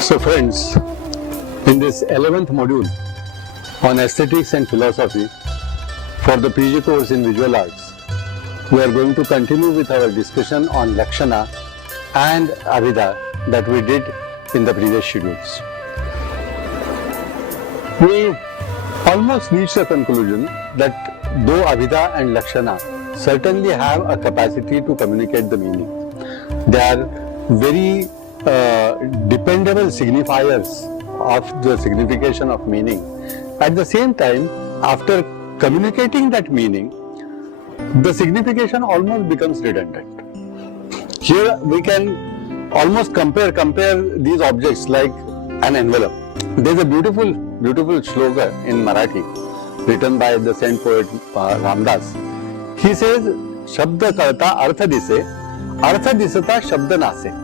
So friends, in this 11th module on aesthetics and philosophy for the PG course in visual arts, we are going to continue with our discussion on Lakshana and Abhida that we did in the previous schedules. We almost reached a conclusion that though Abhida and Lakshana certainly have a capacity to communicate the meaning, they are very dependable signifiers of the signification of meaning. At the same time, after communicating that meaning, the signification almost becomes redundant. Here we can almost compare these objects like an envelope. There is a beautiful shloka in Marathi written by the saint poet Ramdas. He says, "Shabda karta artha dise, artha disata shabda nase."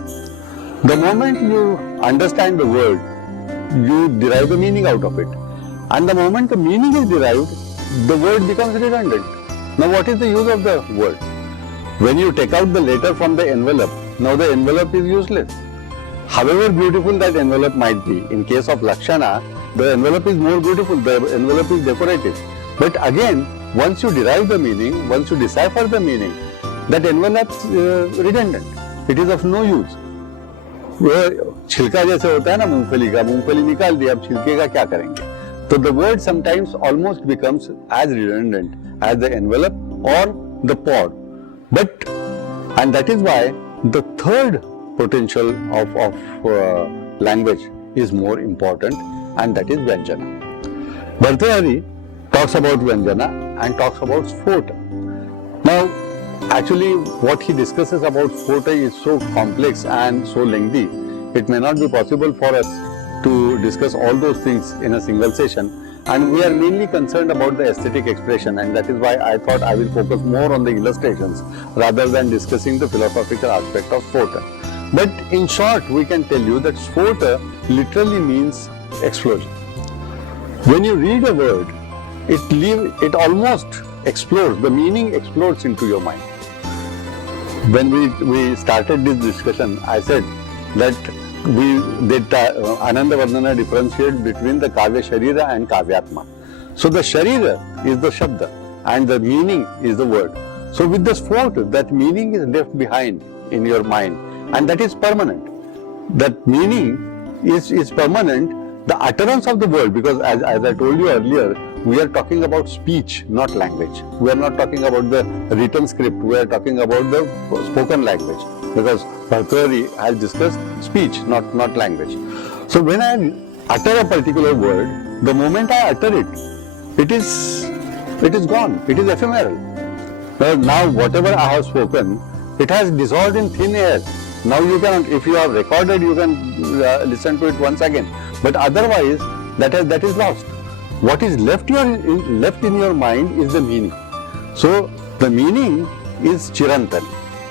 The moment you understand the word, you derive the meaning out of it. And the moment the meaning is derived, the word becomes redundant. Now what is the use of the word? When you take out the letter from the envelope, now the envelope is useless. However beautiful that envelope might be, in case of Lakshana, the envelope is more beautiful, the envelope is decorative. But again, once you derive the meaning, once you decipher the meaning, that envelope is redundant. It is of no use. छिलका जैसे होता है ना मूंगफली का, मूंगफली निकाल दिया, अब छिलके का क्या करेंगे? So the word sometimes almost becomes as redundant as the envelope or the pod. But, and that is why the third potential of language is more important, and that is Vyanjana. Bhartrhari talks about Vyanjana and talks about Sphota. Now, actually, what he discusses about Sphota is so complex and so lengthy, it may not be possible for us to discuss all those things in a single session, and we are mainly concerned about the aesthetic expression, and that is why I thought I will focus more on the illustrations rather than discussing the philosophical aspect of Sphota. But in short, we can tell you that Sphota literally means explosion. When you read a word, it almost explodes, the meaning explodes into your mind. When we started this discussion, I said that Ananda Vardhana differentiate between the Kavya Sharira and Kavyatma. So the Sharira is the Shabda and the meaning is the word. So with the Sphota, that meaning is left behind in your mind, and that is permanent. That meaning is permanent. The utterance of the word, because as I told you earlier, we are talking about speech, not language. We are not talking about the written script. We are talking about the spoken language, because Bhartrhari has discussed speech, not language. So when I utter a particular word, the moment I utter it, it is gone. It is ephemeral. Well, now whatever I have spoken, it has dissolved in thin air. Now you can, if you have recorded, you can listen to it once again. But otherwise, that is lost. What is left in your mind is the meaning. So the meaning is chirantan.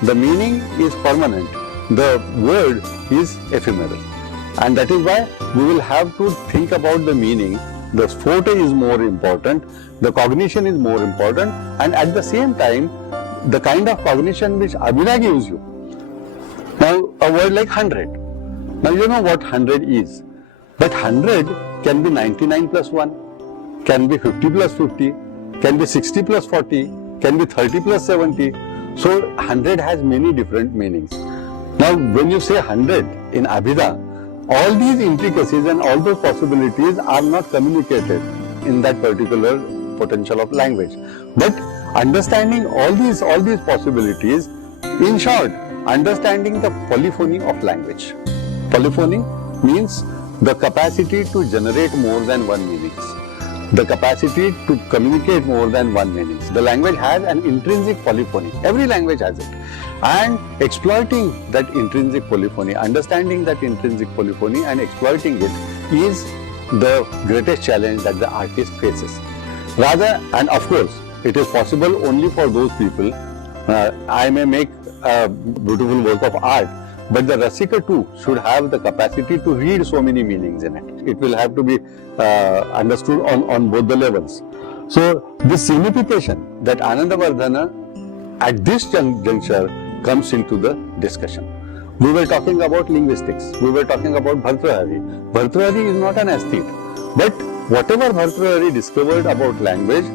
The meaning is permanent. The word is ephemeral. And that is why we will have to think about the meaning. The Sphota is more important. The cognition is more important. And at the same time, the kind of cognition which Abhida gives you. Now, a word like 100. Now, you know what 100 is. But 100 can be 99 plus 1, can be 50 plus 50, can be 60 plus 40, can be 30 plus 70. So 100 has many different meanings. Now when you say 100 in Abhida, all these intricacies and all those possibilities are not communicated in that particular potential of language. But understanding all these possibilities, in short, understanding the polyphony of language. Polyphony means the capacity to generate more than one meanings, the capacity to communicate more than one meanings. The language has an intrinsic polyphony. Every language has it. And exploiting that intrinsic polyphony, understanding that intrinsic polyphony and exploiting it is the greatest challenge that the artist faces. Rather, and of course, it is possible only for those people. I may make a beautiful work of art, but the Rasika too should have the capacity to read so many meanings in it. It will have to be understood on both the levels. So this signification that Ananda Vardhana at this juncture comes into the discussion. We were talking about linguistics. We were talking about Bhartrhari. Bhartrhari is not an aesthete. But whatever Bhartrhari discovered about language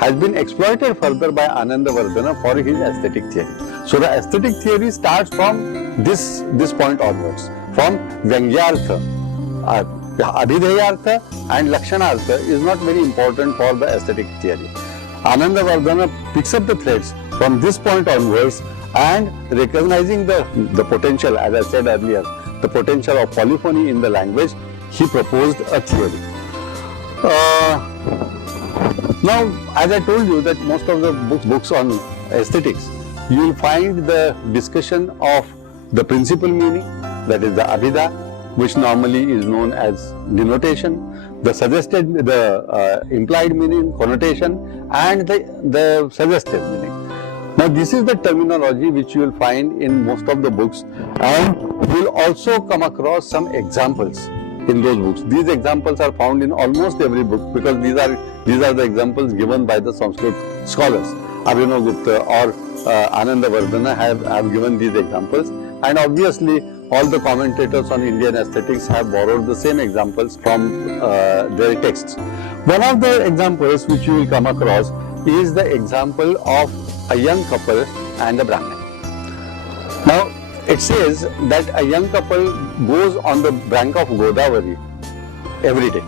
has been exploited further by Anandavardhana for his aesthetic theory. So the aesthetic theory starts from this point onwards. From Vyangyartha, Abhidheyartha and Lakshanartha is not very important for the aesthetic theory. Anandavardhana picks up the threads from this point onwards and recognizing the potential, as I said earlier, the potential of polyphony in the language, he proposed a theory. Now, as I told you that most of the books on aesthetics, you will find the discussion of the principal meaning, that is the Abhida, which normally is known as denotation, the implied meaning, connotation, and the suggested meaning. Now, this is the terminology which you will find in most of the books, and you will also come across some examples in those books. These examples are found in almost every book because these are the examples given by the Sanskrit scholars. Abhinavgupta or Anandavardhana have given these examples, and obviously all the commentators on Indian aesthetics have borrowed the same examples from their texts. One of the examples which you will come across is the example of a young couple and a Brahmin. Now, it says that a young couple goes on the bank of Godavari every day,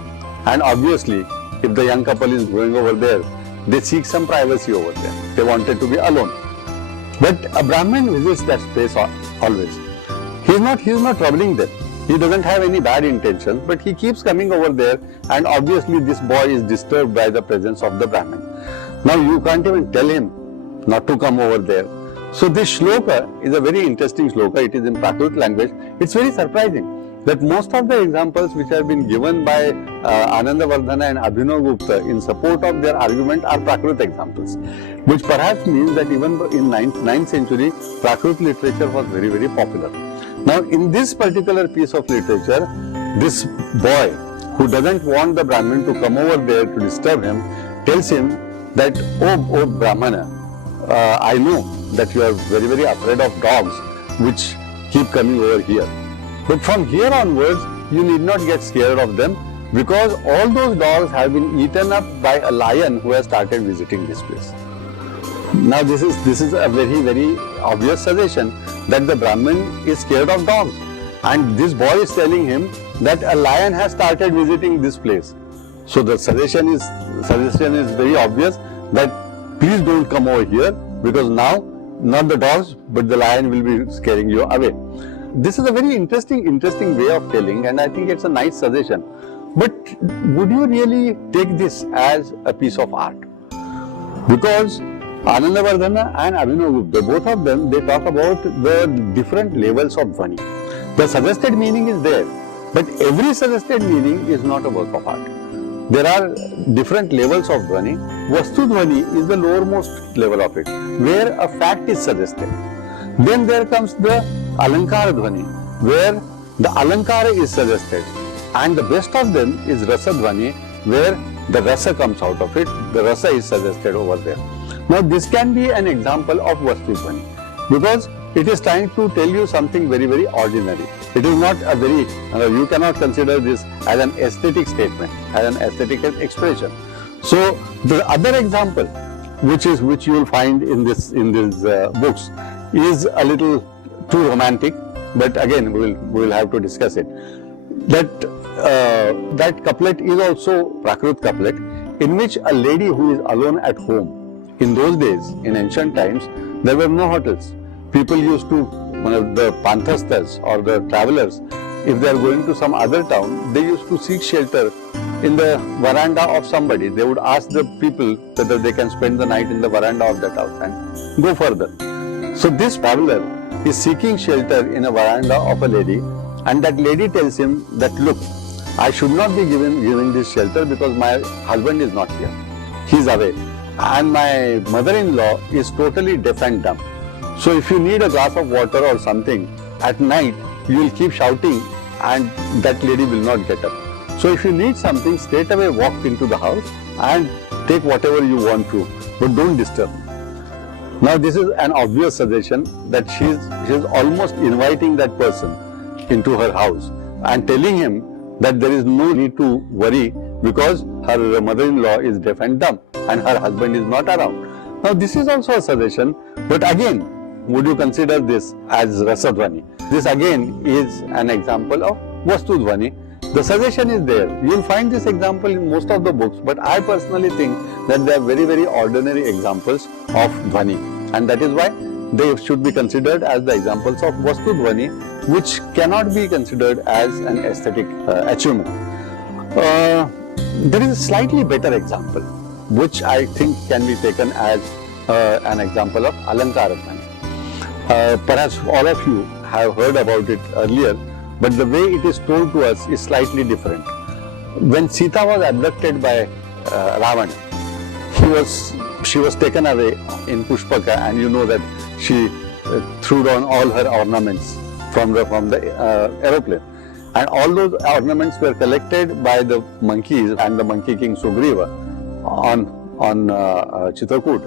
and obviously if the young couple is going over there, they seek some privacy over there. They wanted to be alone. But a Brahmin visits that place always. He is not troubling them. He doesn't have any bad intention, but he keeps coming over there, and obviously this boy is disturbed by the presence of the Brahmin. Now you can't even tell him not to come over there. So this shloka is a very interesting shloka. It is in Prakrit language. It's very surprising that most of the examples which have been given by Anandavardhana and Abhinavgupta in support of their argument are Prakrit examples, which perhaps means that even in 9th century, Prakrit literature was very, very popular. Now, in this particular piece of literature, this boy who doesn't want the Brahmin to come over there to disturb him tells him that, oh Brahmana, I know that you are very, very afraid of dogs which keep coming over here. But from here onwards, you need not get scared of them because all those dogs have been eaten up by a lion who has started visiting this place. Now this is a very, very obvious suggestion that the Brahmin is scared of dogs, and this boy is telling him that a lion has started visiting this place. So the suggestion is very obvious that please don't come over here because now not the dogs but the lion will be scaring you away. This is a very interesting way of telling, and I think it's a nice suggestion. But would you really take this as a piece of art? Because Anandavardhana and Abhinavgupta, both of them, they talk about the different levels of Dhvani. The suggested meaning is there, but every suggested meaning is not a work of art. There are different levels of Dhvani. Vastu Dhvani is the lowermost level of it, where a fact is suggested. Then there comes the Alankara Dhvani, where the Alankara is suggested. And the best of them is Rasa Dhvani, where the Rasa comes out of it, the Rasa is suggested over there. Now this can be an example of Vastu Dhvani, because it is trying to tell you something very, very ordinary. It is not a very, you cannot consider this as an aesthetic statement, as an aesthetic expression. So the other example, which you will find in these books, is a little too romantic, but again we will have to discuss it. That couplet is also Prakrit couplet, in which a lady who is alone at home. In those days, in ancient times, there were no hotels. People used to, the panthastas or the travelers, if they are going to some other town, they used to seek shelter in the veranda of somebody. They would ask the people whether they can spend the night in the veranda of that house and go further. So this traveler is seeking shelter in a veranda of a lady, and that lady tells him that, look, I should not be giving this shelter because my husband is not here. He is away. And my mother-in-law is totally deaf and dumb. So if you need a glass of water or something, at night you will keep shouting and that lady will not get up. So if you need something, straight away walk into the house and take whatever you want to, but don't disturb. Now this is an obvious suggestion that she's almost inviting that person into her house and telling him that there is no need to worry because her mother-in-law is deaf and dumb and her husband is not around. Now this is also a suggestion, but again, would you consider this as Rasadhvani? This again is an example of Vastudhvani. The suggestion is there. You will find this example in most of the books, but I personally think that they are very, very ordinary examples of Dhvani, and that is why they should be considered as the examples of Vastudhvani, which cannot be considered as an aesthetic achievement. There is a slightly better example, which I think can be taken as an example of Alankara-Dhvani. Perhaps all of you have heard about it earlier, but the way it is told to us is slightly different. When Sita was abducted by Ravana, she was taken away in Pushpaka, and you know that she threw down all her ornaments from the aeroplane. And all those ornaments were collected by the monkeys and the monkey king Sugriva on Chitrakoot.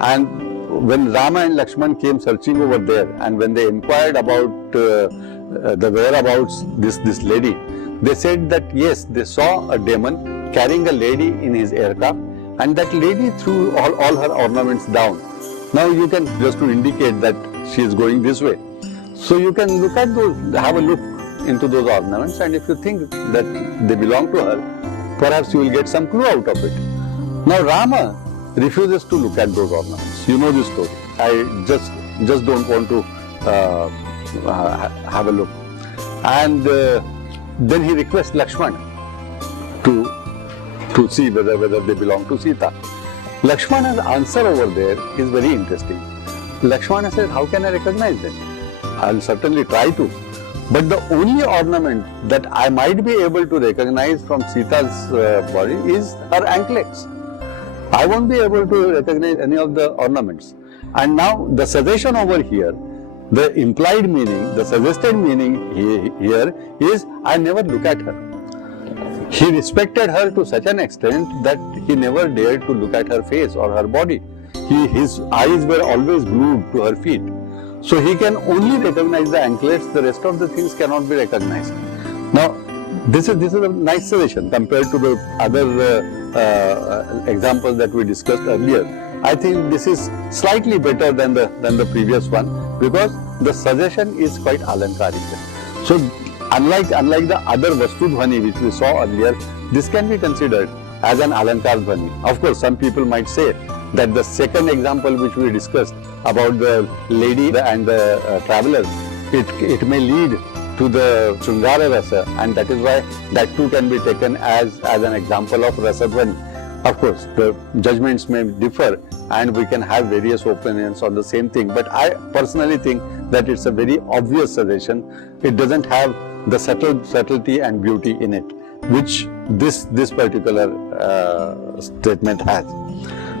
And when Rama and Lakshman came searching over there, and when they inquired about the whereabouts this lady, they said that yes, they saw a demon carrying a lady in his aircraft, and that lady threw all her ornaments down. Now you can, just to indicate that she is going this way. So you can look at those, have a look into those ornaments, and if you think that they belong to her, perhaps you will get some clue out of it. Now Rama refuses to look at those ornaments. You know this story. I just don't want to have a look. And then he requests Lakshman to see whether they belong to Sita. Lakshmana's answer over there is very interesting. Lakshmana said, how can I recognize them? I'll certainly try to. But the only ornament that I might be able to recognize from Sita's body is her anklets. I won't be able to recognize any of the ornaments. And now the suggestion over here, the implied meaning, the suggested meaning here is, I never look at her. He respected her to such an extent that he never dared to look at her face or her body. His eyes were always glued to her feet. So he can only recognize the anklets, the rest of the things cannot be recognized. Now, this is a nice suggestion compared to the other examples that we discussed earlier. I think this is slightly better than the previous one, because the suggestion is quite alankarika. So unlike the other Vastudhvani which we saw earlier, this can be considered as an Alankar Dhvani. Of course, some people might say that the second example which we discussed about the lady and the traveler, it may lead to the Shringara Rasa, and that is why that too can be taken as an example of Rasadhvani. Of course, the judgments may differ and we can have various opinions on the same thing, but I personally think that it's a very obvious suggestion. It doesn't have the subtlety and beauty in it, which this particular statement has.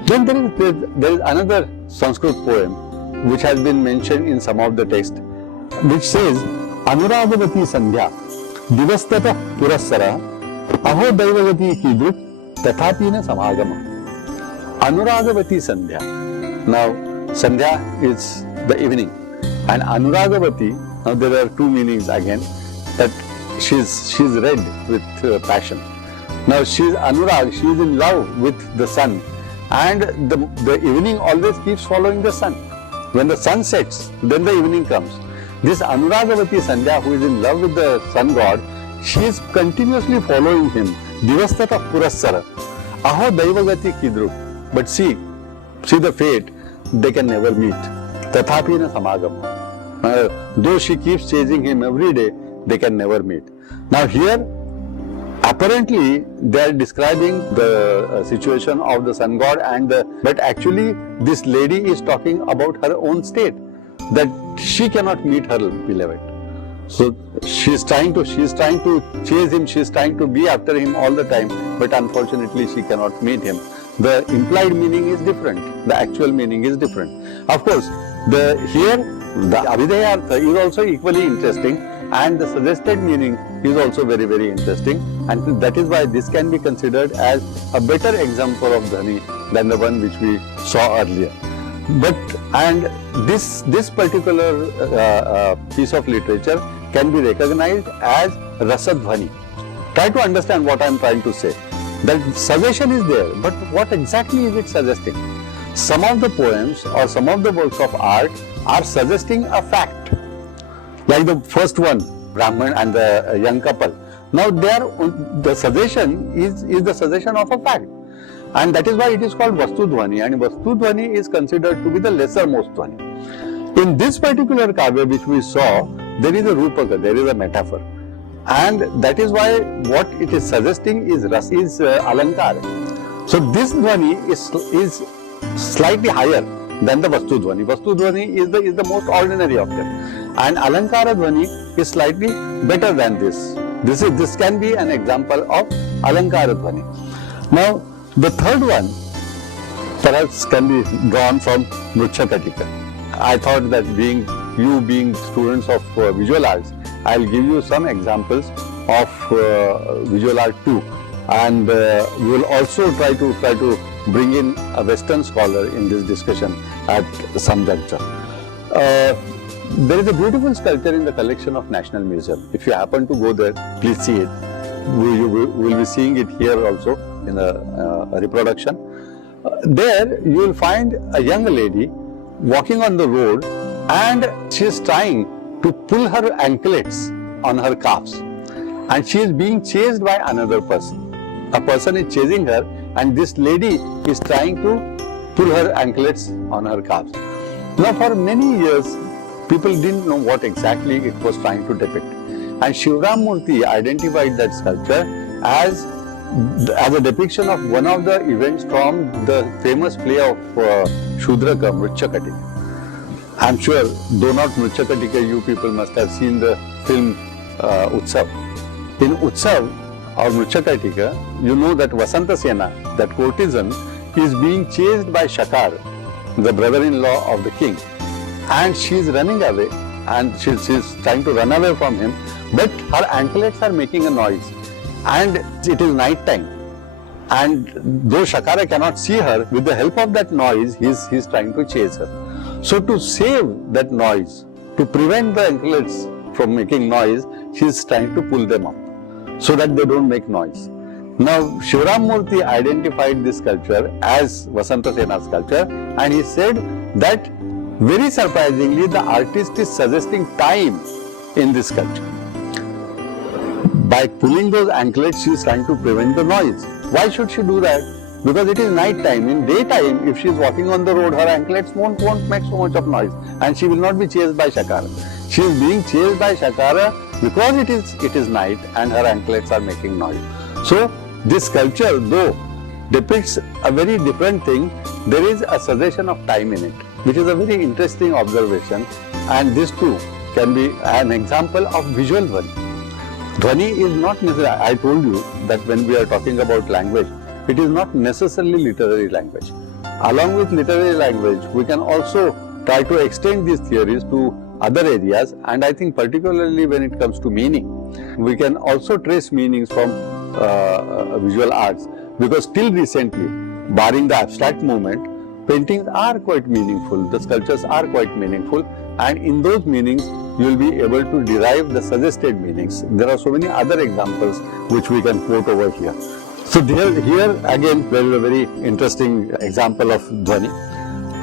Then there is another Sanskrit poem which has been mentioned in some of the text, which says, Anuragavati Sandhya Divastata Purassara Aho Daivagati Kidruk Tathapina Samagama. Anuragavati Sandhya. Now, Sandhya is the evening, and Anuragavati, now there are two meanings again, that she's red with passion. Now she's Anurag, she is in love with the sun, and the evening always keeps following the sun. When the sun sets, then the evening comes. This Anuragavati Sandhya, who is in love with the sun god, she is continuously following him. Divastata Purassara. Aho Daivagati Kidruk. But see the fate, they can never meet. Tathapina Samagam. Though she keeps chasing him every day, they can never meet. Now here, apparently they are describing the situation of the sun god, but actually this lady is talking about her own state, that she cannot meet her beloved. So she's trying to chase him, she's trying to be after him all the time, but unfortunately she cannot meet him. The implied meaning is different, the actual meaning is different. Of course, the Abhidhayartha is also equally interesting, and the suggested meaning is also very, very interesting, and that is why this can be considered as a better example of Dhani than the one which we saw earlier. And this particular piece of literature can be recognized as Rasadhvani. Try to understand what I am trying to say. That suggestion is there, but what exactly is it suggesting? Some of the poems or some of the works of art are suggesting a fact. Like the first one, Brahman and the young couple. Now the suggestion is the suggestion of a fact. And that is why it is called Vastudhvani, and Vastudhvani is considered to be the lesser most Dhvani. In this particular kavya which we saw, there is a Rupaka, there is a metaphor. And that is why what it is suggesting is Alankar. So this Dhvani is slightly higher than the Vastudhvani. Vastudhvani is the most ordinary of them. And Alankara Dhvani is slightly better than this. This can be an example of Alankara Dhvani. Now, the third one perhaps can be drawn from Mruchakatika. I thought that being students of visual arts, I'll give you some examples of visual art too, and we will also try to bring in a Western scholar in this discussion at some juncture. There is a beautiful sculpture in the collection of National Museum. If you happen to go there, please see it. We will be seeing it here also in a reproduction. There you will find a young lady walking on the road, and she is trying to pull her anklets on her calves, and she is being chased by another person. A person is chasing her, and this lady is trying to pull her anklets on her calves. Now, for many years, people didn't know what exactly it was trying to depict, and Shivram Murthy identified that sculpture as a depiction of one of the events from the famous play of Shudraka, Mruchakatika. I am sure, though not Mruchakatika, you people must have seen the film Utsav. In Utsav or Mruchakatika, you know that Vasanta Sena, that courtesan, is being chased by Shakar, the brother-in-law of the king, and she is running away, and she is trying to run away from him, but her anklets are making a noise. And it is night time, and though Shakara cannot see her, with the help of that noise, he is trying to chase her. So to save that noise, to prevent the anklets from making noise, she is trying to pull them up so that they don't make noise. Now, Shivram Murthy identified this sculpture as Vasanta Sena sculpture, and he said that very surprisingly, the artist is suggesting time in this sculpture. By pulling those anklets, she is trying to prevent the noise. Why should she do that? Because it is night time. In daytime, if she is walking on the road, her anklets won't make so much of noise, and she will not be chased by Shakara. She is being chased by Shakara because it is night and her anklets are making noise. So this sculpture, though depicts a very different thing, there is a suggestion of time in it, which is a very interesting observation, and this too can be an example of visual Dhvani. Dhvani is not necessarily, I told you that when we are talking about language, it is not necessarily literary language. Along with literary language, we can also try to extend these theories to other areas, and I think particularly when it comes to meaning, we can also trace meanings from visual arts, because till recently, barring the abstract movement, paintings are quite meaningful, the sculptures are quite meaningful, and in those meanings, you will be able to derive the suggested meanings. There are so many other examples which we can quote over here. So here again, there is a very interesting example of Dhvani.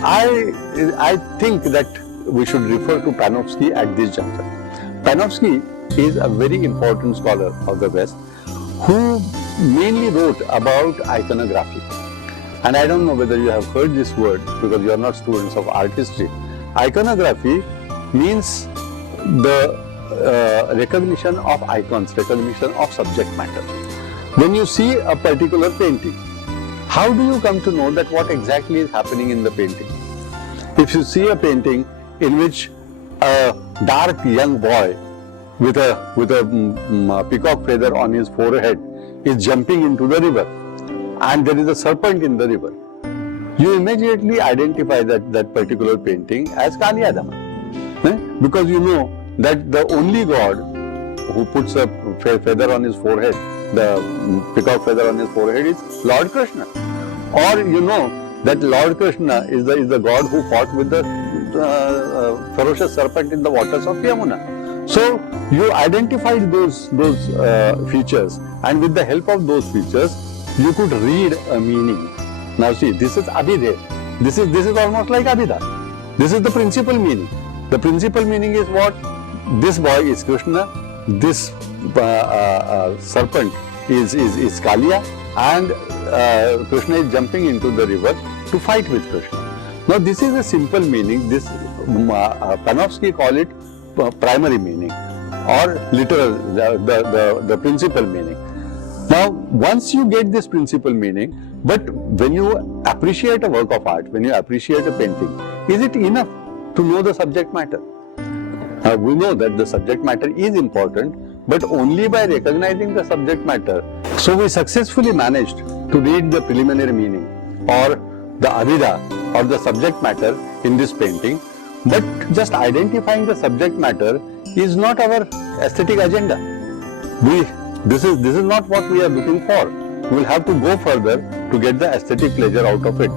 I think that we should refer to Panofsky at this juncture. Panofsky is a very important scholar of the West who mainly wrote about iconography. And I don't know whether you have heard this word because you are not students of art history. Iconography means the recognition of icons, recognition of subject matter. When you see a particular painting, how do you come to know that what exactly is happening in the painting? If you see a painting in which a dark young boy with a peacock feather on his forehead is jumping into the river, and there is a serpent in the river, you immediately identify that particular painting as Kaliyadama. Because you know that the only god who puts a feather on his forehead, the peacock feather on his forehead, is Lord Krishna. Or you know that Lord Krishna is the God who fought with the ferocious serpent in the waters of Yamuna. So you identified those features, and with the help of those features, you could read a meaning. Now see, this is Abhidhe. This is almost like Abhidha. This is the principal meaning. The principal meaning is what? This boy is Krishna. This serpent is Kaliya, and Krishna is jumping into the river to fight with Krishna. Now this is a simple meaning. This Panofsky call it primary meaning or literal, the principal meaning. Now once you get this principal meaning, but when you appreciate a work of art, when you appreciate a painting, is it enough to know the subject matter? We know that the subject matter is important, but only by recognizing the subject matter. So we successfully managed to read the preliminary meaning or the Abhidha or the subject matter in this painting, but just identifying the subject matter is not our aesthetic agenda. This is not what we are looking for. We will have to go further to get the aesthetic pleasure out of it.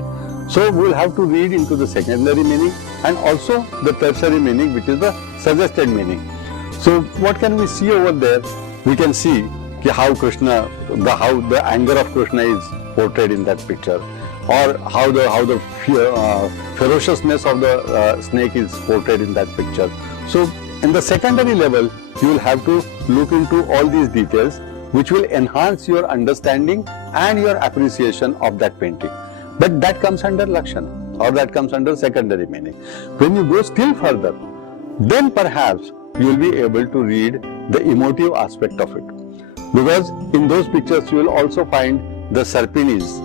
So we will have to read into the secondary meaning and also the tertiary meaning, which is the suggested meaning. So what can we see over there? We can see how the anger of Krishna is portrayed in that picture, or how the ferociousness of the snake is portrayed in that picture. So in the secondary level, you will have to look into all these details, which will enhance your understanding and your appreciation of that painting. But that comes under Lakshana, or that comes under secondary meaning. When you go still further, then perhaps you will be able to read the emotive aspect of it. Because in those pictures you will also find the Sarpinis,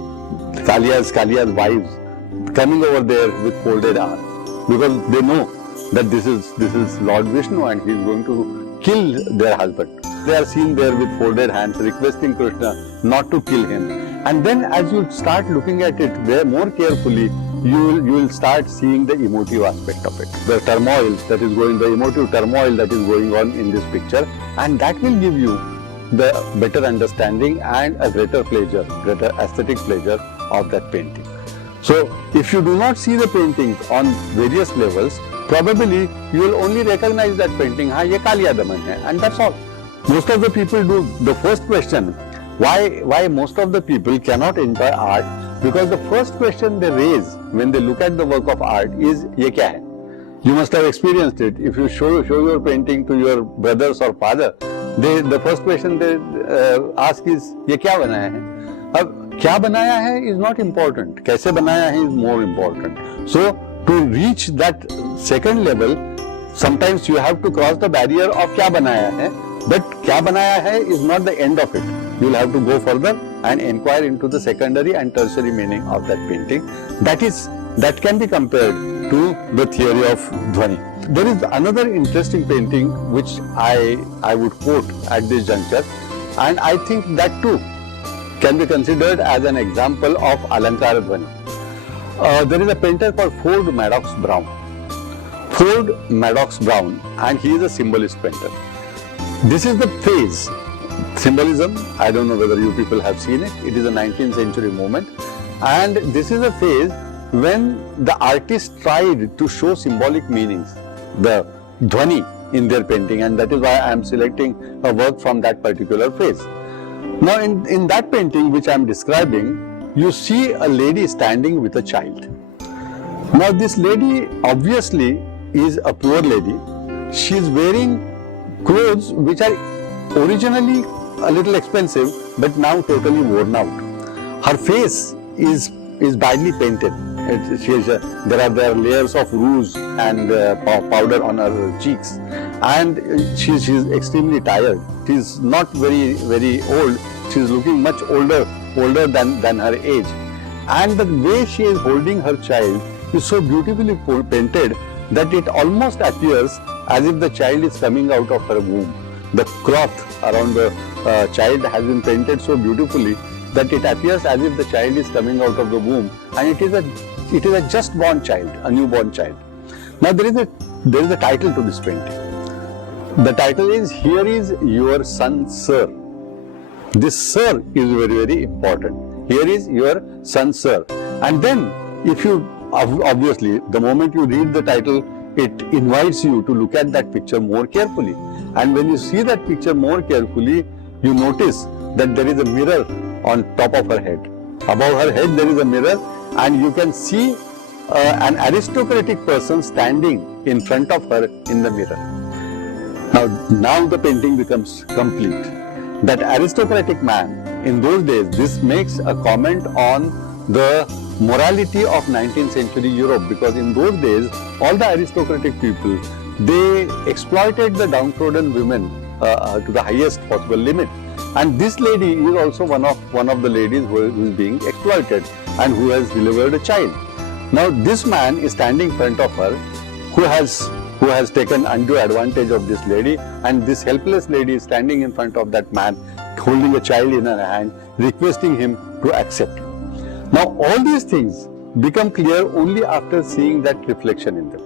Kaliya's wives, coming over there with folded arms, because they know that this is Lord Vishnu and he is going to kill their husband. They are seen there with folded hands requesting Krishna not to kill him. And then as you start looking at it more carefully, you will start seeing the emotive aspect of it. The turmoil that is going, the emotive turmoil that is going on in this picture, and that will give you the better understanding and a greater pleasure, greater aesthetic pleasure of that painting. So if you do not see the paintings on various levels, probably you will only recognize that painting, हाँ ये कालिया दमन है, and that's all. Most of the people do. The first question, why most of the people cannot enjoy art? Because the first question they raise when they look at the work of art is, ये क्या है? You must have experienced it. If you show your painting to your brothers or father, the first question they ask is, ये क्या बनाया है? अब क्या बनाया है is not important. कैसे बनाया है is more important. So to reach that second level, sometimes you have to cross the barrier of क्या बनाया है, but क्या बनाया है is not the end of it. You will have to go further and inquire into the secondary and tertiary meaning of that painting. That can be compared to the theory of Dhvani. There is another interesting painting which I would quote at this juncture, and I think that too can be considered as an example of Alankara Dhvani. There is a painter called Ford Madox Brown. Ford Madox Brown, and he is a symbolist painter. This is the phase. Symbolism, I don't know whether you people have seen it. It is a 19th century movement, and this is a phase when the artists tried to show symbolic meanings, the dhvani in their painting, and that is why I am selecting a work from that particular phase. Now in that painting which I am describing, you see a lady standing with a child. Now this lady obviously is a poor lady. She is wearing clothes which are originally a little expensive, but now totally worn out. Her face is badly painted. There are layers of rouge and powder on her cheeks, and she is extremely tired. She is not very old. She is looking much older than her age, and the way she is holding her child is so beautifully painted that it almost appears as if the child is coming out of her womb. The cloth around the child has been painted so beautifully that it appears as if the child is coming out of the womb, and it is a just born child, a newborn child. Now there is a title to this painting. The title is "Here is your son, sir." This "sir" is very important. Here is your son, sir. And then if you, obviously, the moment you read the title, it invites you to look at that picture more carefully. And when you see that picture more carefully, you notice that there is a mirror on top of her head. Above her head, there is a mirror, and you can see an aristocratic person standing in front of her in the mirror. Now the painting becomes complete. That aristocratic man, in those days, this makes a comment on the morality of 19th century Europe, because in those days, all the aristocratic people, they exploited the downtrodden women to the highest possible limit. And this lady is also one of the ladies who is being exploited and who has delivered a child. Now this man is standing in front of her, who has taken undue advantage of this lady, and this helpless lady is standing in front of that man, holding a child in her hand, requesting him to accept. Now all these things become clear only after seeing that reflection in them.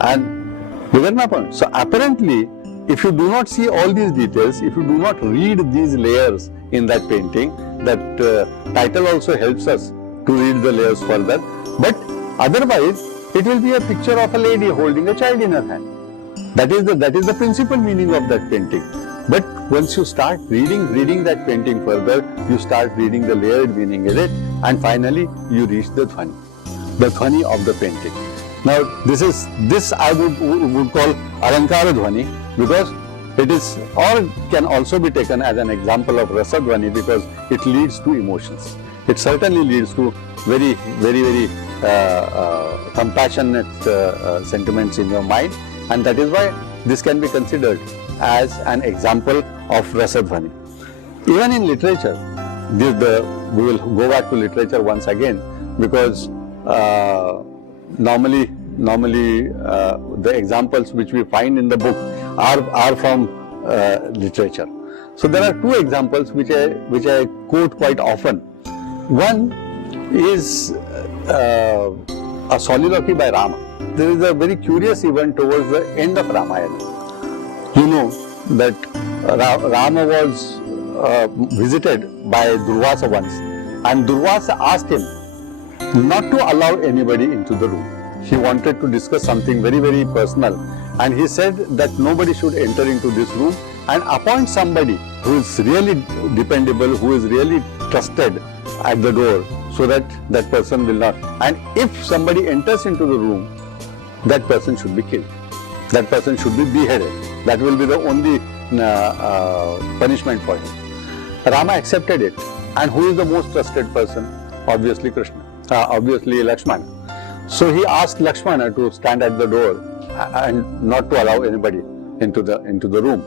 And you get my point? So apparently, if you do not see all these details, if you do not read these layers in that painting, that title also helps us to read the layers further. But otherwise, it will be a picture of a lady holding a child in her hand. That is the principal meaning of that painting. But once you start reading that painting further, you start reading the layered meaning in it, and finally you reach the dhvani of the painting. Now this I would call Alankara Dhvani, because it is, or can also be taken as an example of Rasa Dhvani, because it leads to emotions. It certainly leads to very compassionate sentiments in your mind, and that is why this can be considered as an example of Rasa Dhvani. Even in literature, we will go back to literature once again, because normally the examples which we find in the book are from literature. So there are two examples which I quote quite often. One is a soliloquy by Rama. There is a very curious event towards the end of Ramayana. You know that Rama was visited by Durvasa once, and Durvasa asked him not to allow anybody into the room. He wanted to discuss something very personal, and he said that nobody should enter into this room, and appoint somebody who is really dependable, who is really trusted at the door, so that that person will not. And if somebody enters into the room, that person should be killed. That person should be beheaded. That will be the only punishment for him. Rama accepted it. And who is the most trusted person? Obviously Krishna. Obviously Lakshmana. So he asked Lakshmana to stand at the door and not to allow anybody into the room.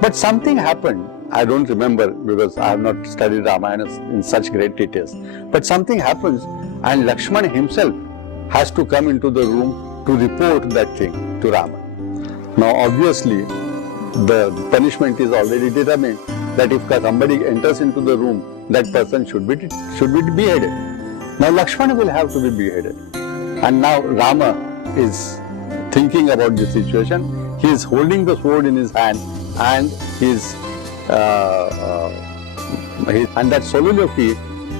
But something happened. I don't remember, because I have not studied Ramayana in such great details. But something happens, and Lakshmana himself has to come into the room to report that thing to Rama. Now obviously the punishment is already determined, that if somebody enters into the room, that person should be beheaded. Now Lakshmana will have to be beheaded. And now Rama is thinking about the situation. He is holding the sword in his hand, and and that soliloquy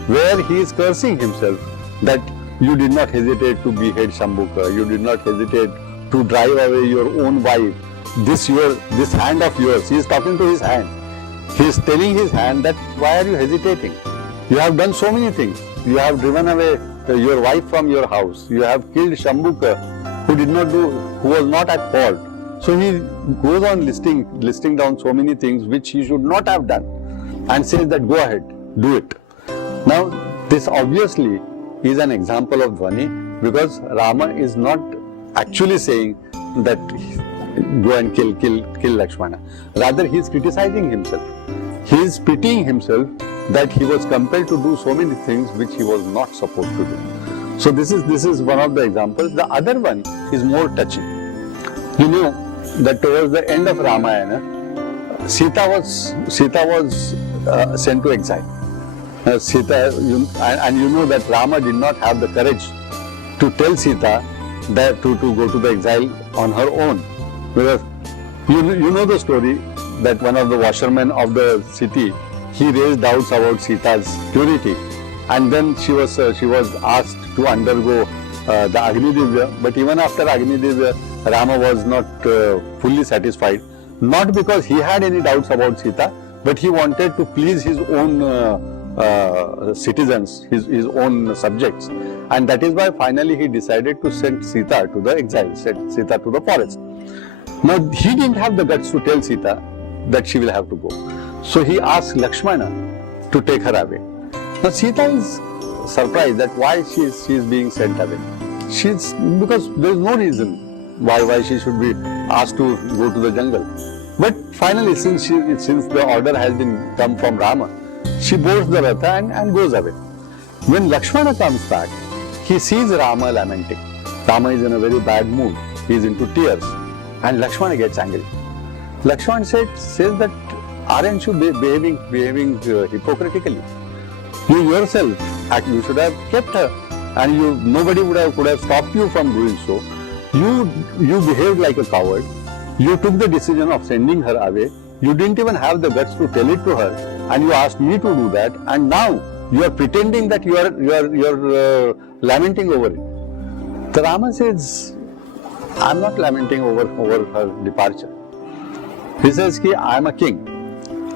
where he is cursing himself, that you did not hesitate to behead Shambhuka, you did not hesitate to drive away your own wife, this hand of yours. He is talking to his hand. He is telling his hand that why are you hesitating? You have done so many things. You have driven away your wife from your house. You have killed Shambhuka, who was not at fault. So he goes on listing down so many things which he should not have done, and says that go ahead, do it. Now this obviously is an example of Dhvani, because Rama is not actually saying that go and kill Lakshmana. Rather, he is criticizing himself. He is pitying himself that he was compelled to do so many things which he was not supposed to do. So this is one of the examples. The other one is more touching. You know that towards the end of Ramayana, Sita was sent to exile. And you know that Rama did not have the courage to tell Sita that to go to the exile on her own, because you know the story that one of the washermen of the city, he raised doubts about Sita's purity, and then she was asked to undergo the Agni Divya. But even after Agni Divya, Rama was not fully satisfied. Not because he had any doubts about Sita, but he wanted to please his own citizens, his own subjects. And that is why finally he decided to send Sita to the exile, send Sita to the forest. Now he didn't have the guts to tell Sita that she will have to go. So he asked Lakshmana to take her away. Now Sita is surprised that why she is being sent away. Because there is no reason why she should be asked to go to the jungle. But finally, since the order has been come from Rama, she boards the Ratha and goes away. When Lakshmana comes back, he sees Rama lamenting. Rama is in a very bad mood. He is into tears. And Lakshmana gets angry. Lakshmana says that aren't you behaving hypocritically? You yourself, you should have kept her, and nobody could have stopped you from doing so. You behaved like a coward. You took the decision of sending her away. You didn't even have the guts to tell it to her, and you asked me to do that. And now you are pretending that you are lamenting over it. The Rama says, I am not lamenting over her departure. He says, I am a king,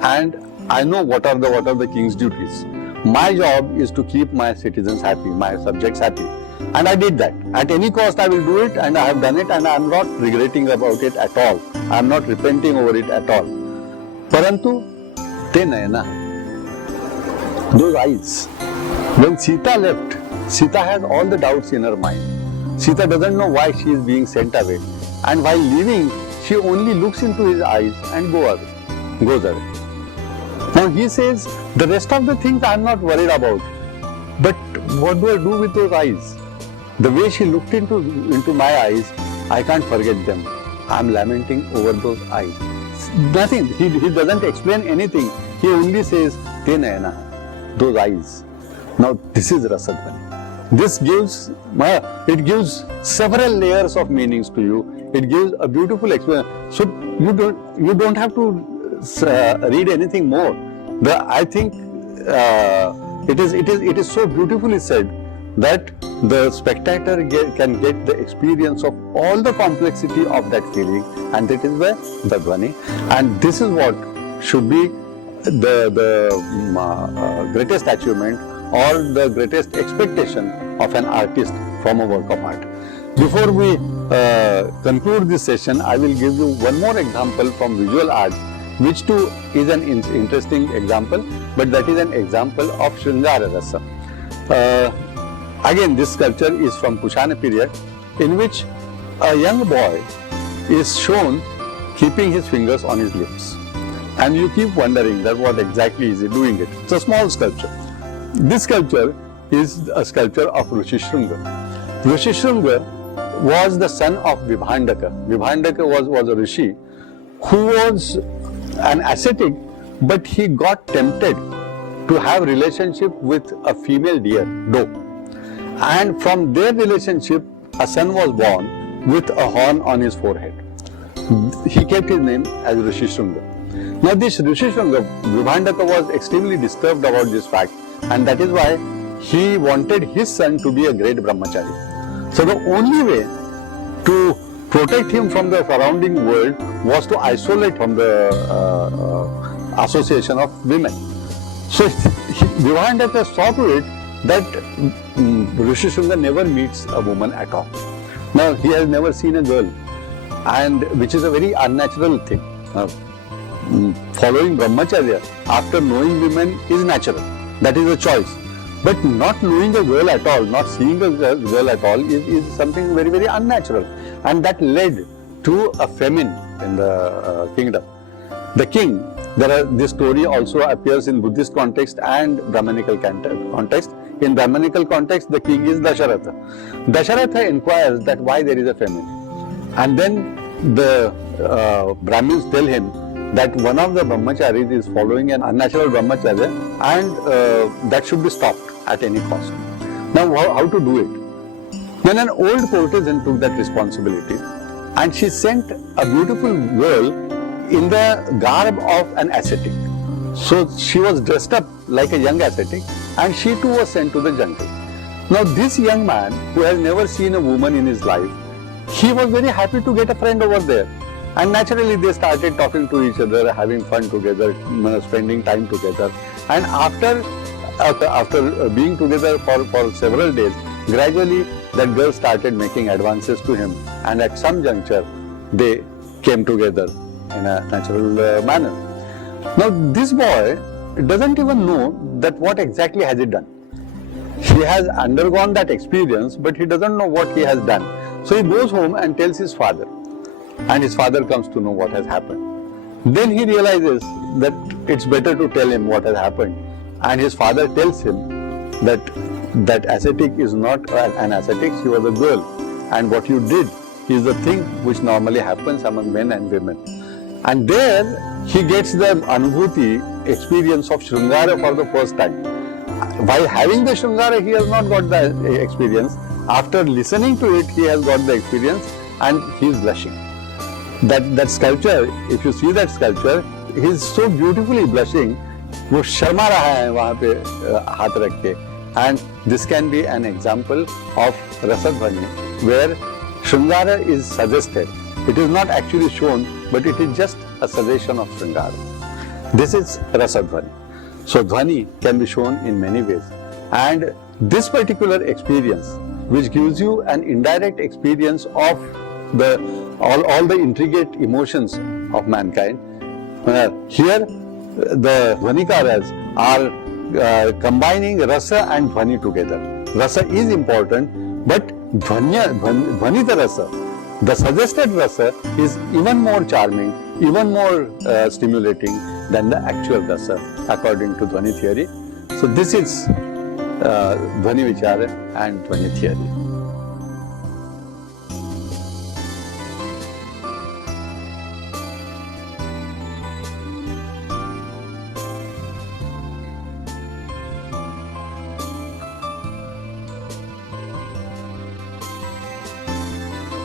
and I know what are the king's duties. My job is to keep my citizens happy, my subjects happy. And I did that. At any cost I will do it, and I have done it, and I am not regretting about it at all. I am not repenting over it at all. Parantu, te nayana, those eyes. When Sita left, Sita has all the doubts in her mind. Sita doesn't know why she is being sent away. And while leaving, she only looks into his eyes and goes away. Now he says, the rest of the things I am not worried about. But what do I do with those eyes? The way she looked into my eyes, I can't forget them. I am lamenting over those eyes. Nothing. He doesn't explain anything. He only says, Te Nayana, those eyes. Now this is Rasadhvani. This gives several layers of meanings to you. It gives a beautiful explanation. So you don't have to read anything more. I think it is so beautifully said that the spectator can get the experience of all the complexity of that feeling, and that is where the Dhvani. And this is what should be the greatest achievement or the greatest expectation of an artist from a work of art. Before we conclude this session, I will give you one more example from visual art, which too is an interesting example, but that is an example of Sringara Rasa. Again, this sculpture is from Kushana period, in which a young boy is shown keeping his fingers on his lips. And you keep wondering that what exactly is he doing it. It's a small sculpture. This sculpture is a sculpture of Rishishrunga. Rishishrunga was the son of Vibhandaka. Vibhandaka was a rishi who was an ascetic, but he got tempted to have relationship with a female deer, doe. And from their relationship, a son was born with a horn on his forehead. He kept his name as Rishishrunga. Now this Rishishrunga, Vibhandaka was extremely disturbed about this fact, and that is why he wanted his son to be a great brahmachari. So the only way to protect him from the surrounding world was to isolate from the association of women. So Vibhandaka saw to it that Rishishrunga never meets a woman at all. Now he has never seen a girl, and which is a very unnatural thing. Following brahmacharya after knowing women is natural. That is a choice. But not knowing a girl at all, not seeing a girl at all is something very, very unnatural. And that led to a famine in the kingdom. The king, this story also appears in Buddhist context and Brahmanical context. In Brahmanical context, the king is Dasharatha. Dasharatha inquires that why there is a famine. And then the Brahmins tell him that one of the brahmacharis is following an unnatural brahmacharya, and that should be stopped at any cost. Now how to do it? Then an old courtesan took that responsibility, and she sent a beautiful girl in the garb of an ascetic. So she was dressed up like a young ascetic, and she too was sent to the jungle. Now this young man who has never seen a woman in his life, he was very happy to get a friend over there. And naturally they started talking to each other, having fun together, spending time together. And after being together for several days, gradually that girl started making advances to him. And at some juncture, they came together in a natural manner. Now this boy doesn't even know that what exactly has he done. He has undergone that experience, but he doesn't know what he has done. So he goes home and tells his father. And his father comes to know what has happened. Then he realizes that it's better to tell him what has happened. And his father tells him that ascetic is not an ascetic, she was a girl. And what you did is the thing which normally happens among men and women. And there he gets the anubhuti experience of Shrungara for the first time. While having the Shrungara, he has not got the experience. After listening to it, he has got the experience and he is blushing. That sculpture, if you see that sculpture, he is so beautifully blushing. वो शर्मा रहा है वहाँ पे हाथ रख के. And this can be an example of Rasadhvani, where Shrungara is suggested. It is not actually shown, but it is just a suggestion of Shrungara. This is Rasadhvani. So Dhvani can be shown in many ways. And this particular experience, which gives you an indirect experience of all the intricate emotions of mankind, here the Dhvanikaras are combining rasa and dhvani together. Rasa is important, but dhvanita rasa, the suggested rasa, is even more charming, even more stimulating than the actual rasa, according to Dhvani theory. So this is Dhvanivichara and Dhvani theory.